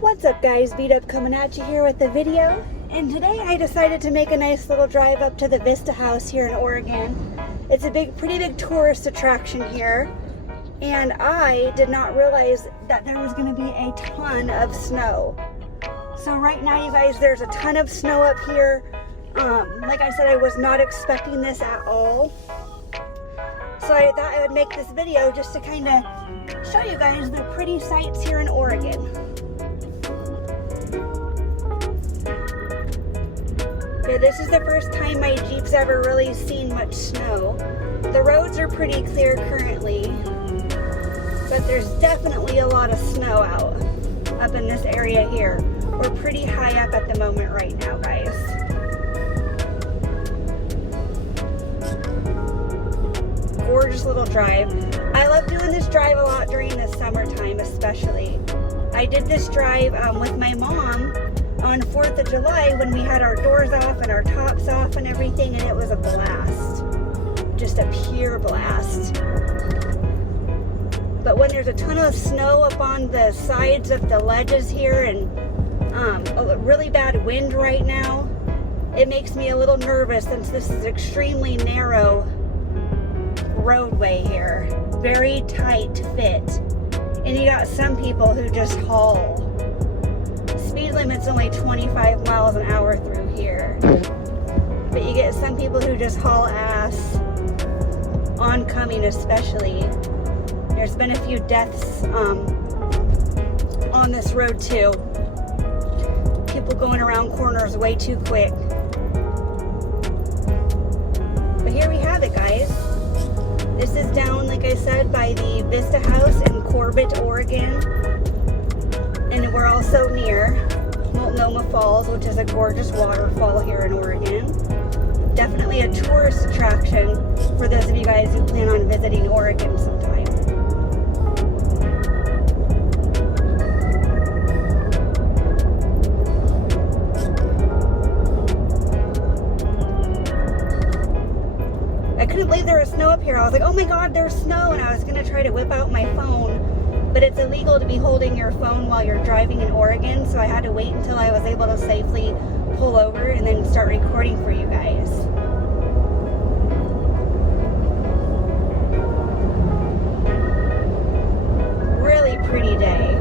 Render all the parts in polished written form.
What's up guys, Beat-Up coming at you here with a video, and today I decided to make a nice little drive up to the Vista House here in Oregon. It's a pretty big tourist attraction here, and I did not realize that there was going to be a ton of snow. So right now you guys, there's a ton of snow up here. Like I said, I was not expecting this at all. So I thought I would make this video just to kind of show you guys the pretty sights here in Oregon. Okay, this is the first time my Jeep's ever really seen much snow. The roads are pretty clear currently, but there's definitely a lot of snow out up in this area here. We're pretty high up at the moment right now, guys. Gorgeous little drive. I love doing this drive a lot during the summertime especially. I did this drive with my mom on 4th of July when we had our doors off and our tops off and everything, and it was a blast. Just a pure blast. But when there's a ton of snow up on the sides of the ledges here and a really bad wind right now, it makes me a little nervous since this is extremely narrow roadway here. Very tight fit. And you got some people who just haul. Speed limit's only 25 miles an hour through here. But you get some people who just haul ass, oncoming especially. There's been a few deaths on this road too. People going around corners way too quick. But here we have it, guys. This is down, like I said, by the Vista House in Corbett, Oregon. And we're also near Multnomah Falls, which is a gorgeous waterfall here in Oregon. Definitely a tourist attraction for those of you guys who plan on visiting Oregon sometime. I couldn't believe there was snow up here. I was like, oh my god, there's snow, and I was going to try to whip out my phone. But it's illegal to be holding your phone while you're driving in Oregon, so I had to wait until I was able to safely pull over and then start recording for you guys. Really pretty day.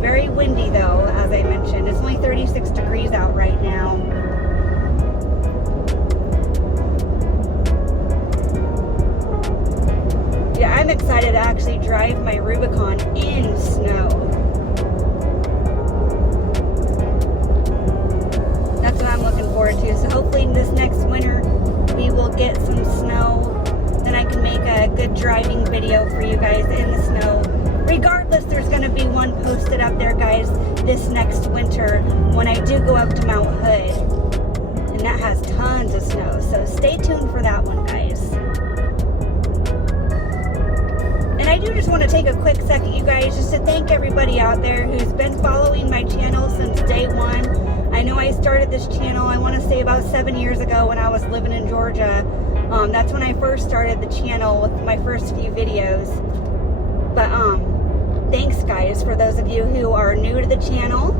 Very windy though, as I mentioned. It's only 36 degrees out right now. Yeah, I'm excited to actually drive my Rubicon in snow. That's what I'm looking forward to. So hopefully this next winter we will get some snow. Then I can make a good driving video for you guys in the snow. Regardless, there's going to be one posted up there, guys, this next winter when I do go up to Mount Hood. And that has tons of snow. So stay tuned for that one, guys. I do just want to take a quick second, you guys, just to thank everybody out there who's been following my channel since day one. I know I started this channel, I want to say about 7 years ago when I was living in Georgia. That's when I first started the channel with my first few videos. But thanks guys for those of you who are new to the channel.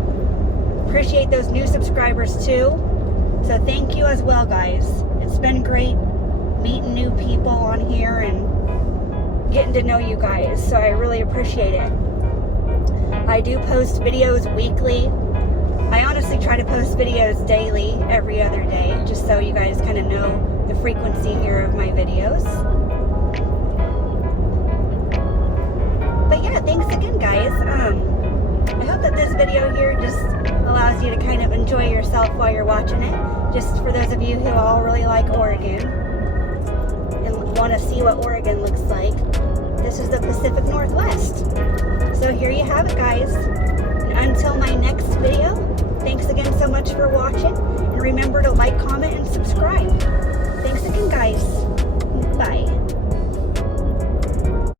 Appreciate those new subscribers too. So thank you as well, guys. It's been great meeting new people on here and getting to know you guys, so I really appreciate it. I do post videos weekly. I honestly try to post videos daily, every other day, just so you guys kind of know the frequency here of my videos. But yeah, thanks again, guys. I hope that this video here just allows you to kind of enjoy yourself while you're watching it. Just for those of you who all really like Oregon and want to see what Oregon looks like. This is the Pacific Northwest. So here you have it, guys. And until my next video, thanks again so much for watching. And remember to like, comment, and subscribe. Thanks again, guys. Bye.